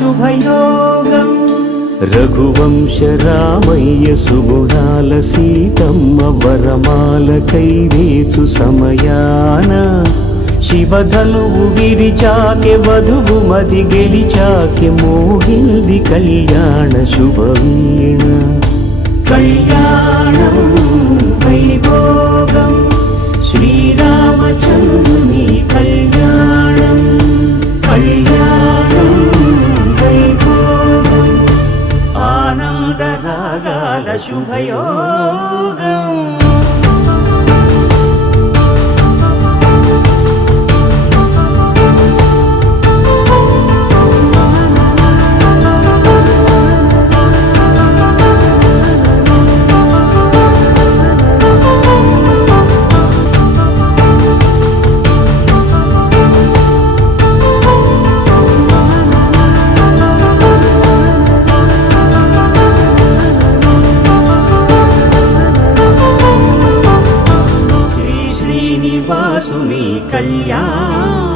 శుభయోగం రఘువంశ రామయ్య సుగుణాల సీతమ్మ వరమాలకై వేచు సమయాన శివధనువు విరిచాకె వధువు మది గెలిచాకె మోగింది కళ్యాణ శుభవీణ కళ్యాణం వైభోగం శ్రీరామచంద్రుని కళ్యాణం కళ్యాణం వైభోగం ఆనందరాగాల శుభయోగం శ్రీనివాసుని కళ్యాణం